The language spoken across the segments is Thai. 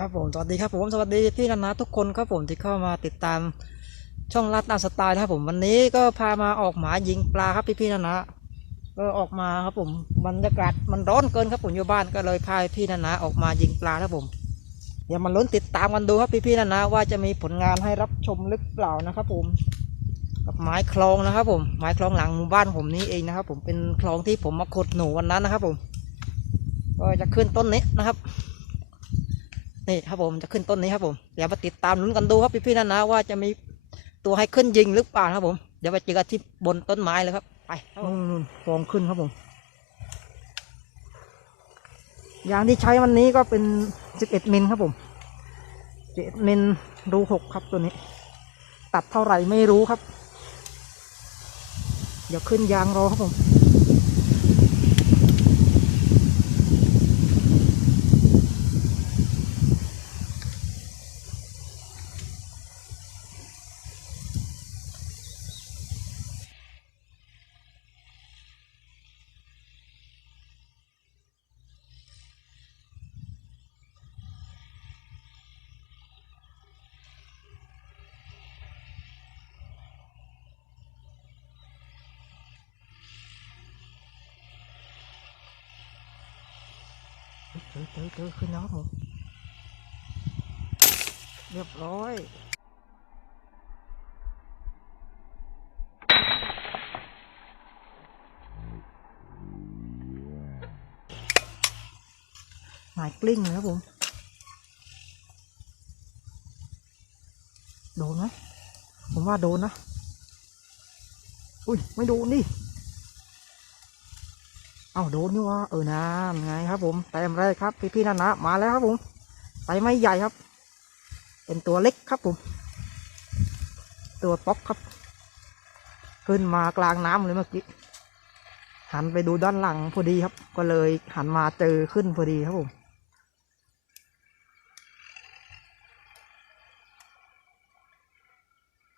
ครับผมสวัสดีครับผมสวัสดีพี่นันนะทุกคนครับผมที่เข้ามาติดตามช่องลัดตามสไตล์นะครับผมวันนี้ก็พามาออกหมายิงปลาครับพี่พี่นันนะก็ออกมาครับผมบรรยากาศมันร้อนเกินครับผมอยู่บ้านก็เลยพาพี่นันนะออกมายิงปลาครับผมเดี๋ยวมาลุ้นติดตามกันดูครับพี่พี่นันนะว่าจะมีผลงานให้รับชมหรือเปล่านะครับผมกับไม้คลองนะครับผมไม้คลองหลังหมู่บ้านผมนี้เองนะครับ ผมเป็นคลองที่ผมมาขุดหนูวันนั้นนะครับ ผม ก็จะขึ้นต้นนี้นะครับ นี่ครับผมจะขึ้นต้นนี้ครับผมเดี๋ยวมาติดตามลุ้นกันดูครับพี่ๆนะนะว่าจะมีตัวให้ขึ้นยิงหรือเปล่าครับผมเดี๋ยวไปเจอกันที่บนต้นไม้เลยครับไปนู่นฟองขึ้นครับผม ยางที่ใช้วันนี้ก็เป็นสิบเอ็ดมิลครับผมเอ็ดมิลรูหกครับตัวนี้ ตัดเท่าไหร่ไม่รู้ครับ เดี๋ยวขึ้นยางรอครับผม เจอเจอเจอขึ้นแล้วครับผมเรียบร้อยหายกลิ้งเลยครับผมโดนไหมผมว่าโดนนะ อุ้ย ไม่โดนดิ เอาโดนนี่ว่าเออนะไงครับ ผมแต้มแรกครับ พี่พี่ๆนันนะมาแล้วครับผมไซส์ไม่ใหญ่ครับ เป็นตัวเล็กครับผม ตัวป๊อกครับ ขึ้นมากลางน้ำเลยเมื่อกี้หันไปดูด้านหลังพอดีครับ ก็เลยหันมาเจอขึ้นพอดีครับผม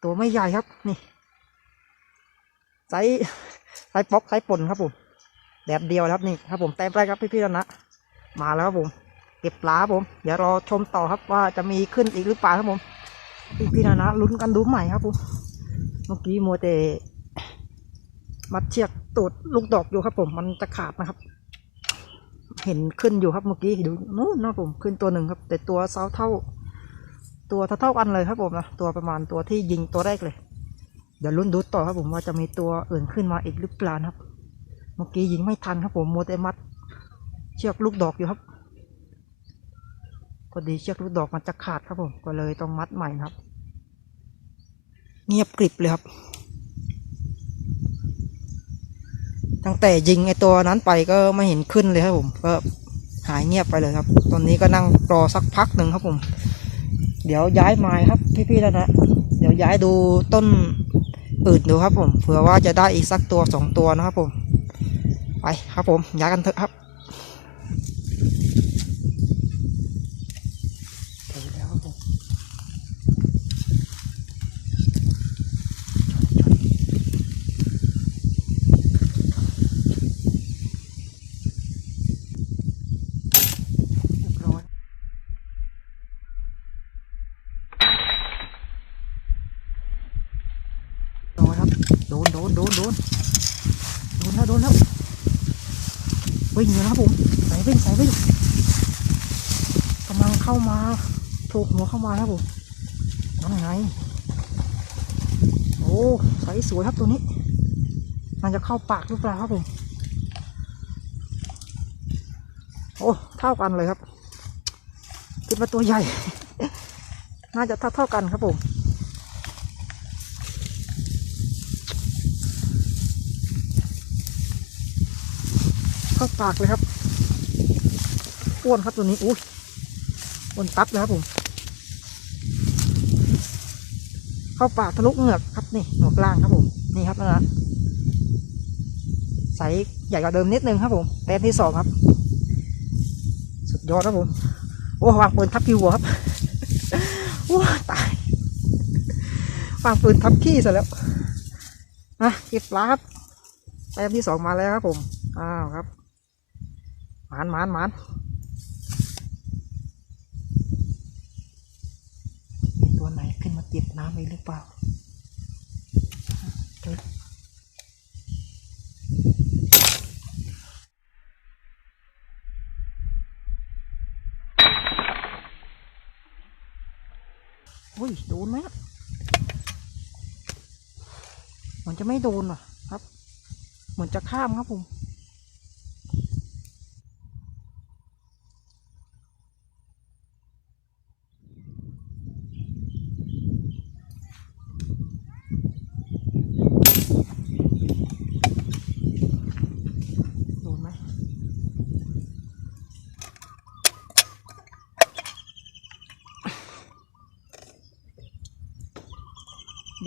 ตัวไม่ใหญ่ครับนี่ไซส์ไซส์ป๊อกไซส์ป่นครับผม แดดเดียวครับนี่ครับผมแต้มแรกครับพี่ๆแล้วนะมาแล้วครับผม เก็บปลาผม เดี๋ยวรอชมต่อครับว่าจะมีขึ้นอีกหรือเปล่าครับผมพี่ๆนะนะลุ้นกันดูใหม่ครับผมเมื่อกี้มัวแต่มัดเชือกตูดลูกดอกอยู่ครับ ผมมันจะขาดนะครับ เห็นขึ้นอยู่ครับเมื่อกี้ดูนู้นนะครับผมขึ้นตัวหนึ่งครับ แต่ตัวเซาเท่า ตัวเท่าเท่ากันเลยครับผมนะตัวประมาณตัวที่ยิงตัวแรกเลย เดี๋ยวลุ้นดูต่อครับผมว่าจะมีตัวอื่นขึ้นมาอีกหรือเปล่านะครับ เมื่อกี้ยิงไม่ทันครับผมโมัวแต่มัด เชือกลูกดอกอยู่ครับพอดีเชือกลูกดอกมันจะขาดครับผมก็เลยต้องมัดใหม่นะครับ เงียบกริบเลยครับ ตั้งแต่ยิงไอตัวนั้นไปก็ไม่เห็นขึ้นเลยครับผมก็หายเงียบไปเลยครับ ตอนนี้ก็นั่งรอสักพักหนึ่งครับผม เดี๋ยวย้ายไม้ครับพี่ๆแล้วนะเดี๋ยวย้ายดูต้นอื่นดูครับผมเผื่อว่าจะได้อีกสักตัวสองตัวนะครับผม ไปครับผมย้ายกันเถอะครับโดนครับ โดน โดน โดน โดน โดนแล้ว โดนแล้ว วิ่งอยู่นะครับผมสายวิ่งสายวิ่งกำลังเข้ามาโผล่หัวเข้ามานะครับผมนั่นไงโอ้ใสสวยครับตัวนี้ มันจะเข้าปากหรือเปล่าครับผมโอ้เท่ากันเลยครับคิดว่าตัวใหญ่ น่าจะเท่าเท่ากันครับผม เข้าปากเลยครับอ้วนครับตัวนี้อุ้ยอ้วนตับเลยครับผม เข้าปากทะลุเหงือกครับนี่หัวกลางครับผมนี่ครับนะใสใหญ่กว่าเดิมนิดนึงครับผมแต้มที่สองครับ สุดยอดครับผมโอ้วางปืนทับคิวหัวครับโอ้ตายวางปืนทับขี้ซะแล้วนะเก็บปลาครับแต้มที่สองมาแล้วครับผมอ้าวครับานมานมานมีตัวไหนขึ้นมาจิบน้ำไปหรือเปล่าอุ้ยโดนไหมมันจะไม่โดนอะครับ เหมือนจะข้ามครับผม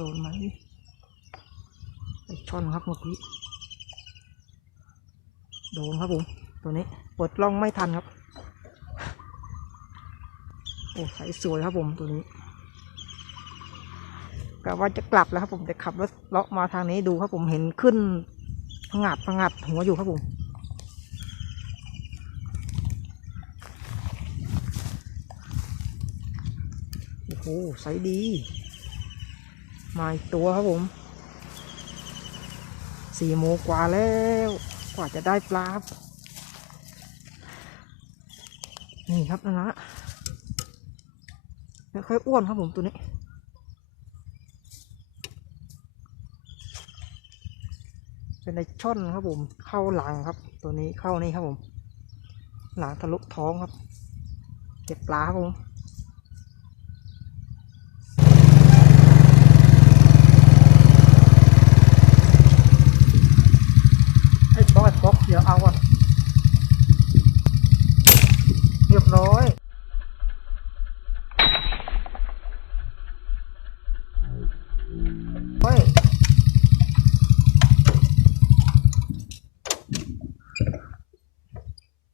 โดนไหมไปชนครับเมื่อกี้ โดนครับผม ตัวนี้ปิดล่องไม่ทันครับ โอ้ใสสวยครับผมตัวนี้กะว่าจะกลับแล้วครับผมจะขับรถเลาะมาทางนี้ดูครับผมเห็นขึ้นผงาดผงาดหัวอยู่ครับผมโอ้โหไซส์ดี มาอีกตัวครับผมสี่โมงกว่าแล้ว กว่าจะได้ปลาครับนี่ครับนะนะไม่ค่อยอ้วนครับผมตัวนี้ เป็นในช่อนครับผม เข้าหลังครับ ตัวนี้เข้านี่ครับผม หลังทะลุท้องครับ เก็บปลาครับผม ไอ้ป๊อกไอ้ป๊อก เดี๋ยวเอาก่อนเรียบร้อยเฮ้ย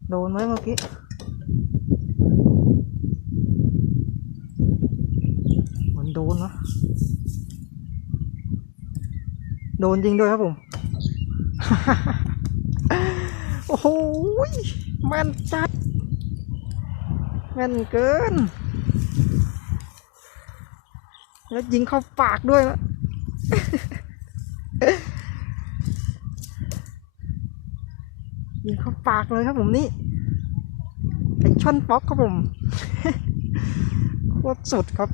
โดนไหมเมื่อกี้เหมือนโดนนะโดนจริงด้วยครับผมโอ้โหยม่นจัดแม่นเกิน แล้วยิงเข้าปากด้วยนะยิงเข้าปากเลยครับผมนี่ไอช่อนป๊อกครับผมโคตรสุดครับ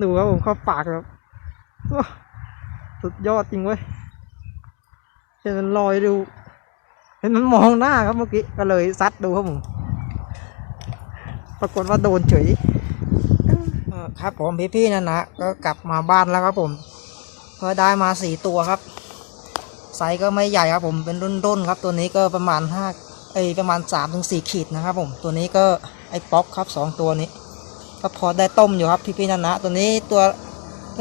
ดูครับผมเข้าปากครับสุดยอดจริงเว้ยเห็นมันลอยดู เห็นมันมองหน้าครับเมื่อกี้ก็เลยซัดดูครับผมปรากฏว่าโดนเฉยครับผมพี่ๆนะนะก็กลับมาบ้านแล้วครับผมก็ได้มาสี่ตัวครับไซส์ก็ไม่ใหญ่ครับผมเป็นรุ่นๆครับ ตัวนี้ก็ประมาณห้าเอ้ประมาณสามถึงสี่ขีดนะครับผมตัวนี้ก็ไอป๊อกครับสองตัวนี้ ก็พอได้ต้มอยู่ครับพี่ๆนะนะตัวนี้ตัว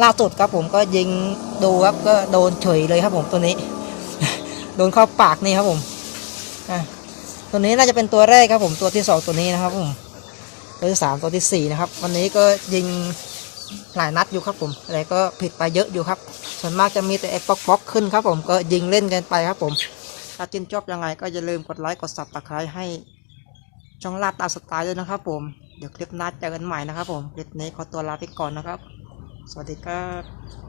ล่าสุดครับผมก็ยิงดูครับก็โดนเฉยเลยครับผมตัวนี้ โดนเข้าปากนี่ครับผม อะตัวนี้น่าจะเป็นตัวแรกครับผมตัวที่สองตัวนี้นะครับผมตัวที่สามตัวที่สี่นะครับ วันนี้ก็ยิงหลายนัดอยู่ครับผมอะไรก็ผิดไปเยอะอยู่ครับ ส่วนมากจะมีแต่ไอ้ป๊อกป๊อกขึ้นครับผมก็ยิงเล่นกันไปครับผมถ้าจินชอบยังไงก็อย่าลืมกดไลค์กดซับสไครต์ให้ช่องลาดตาสไตล์ด้วยนะครับผมเดี๋ยวคลิปหน้าเจอกันใหม่นะครับผมคลิปนี้ขอตัวลาไปก่อนนะครับ สวัสดีครับ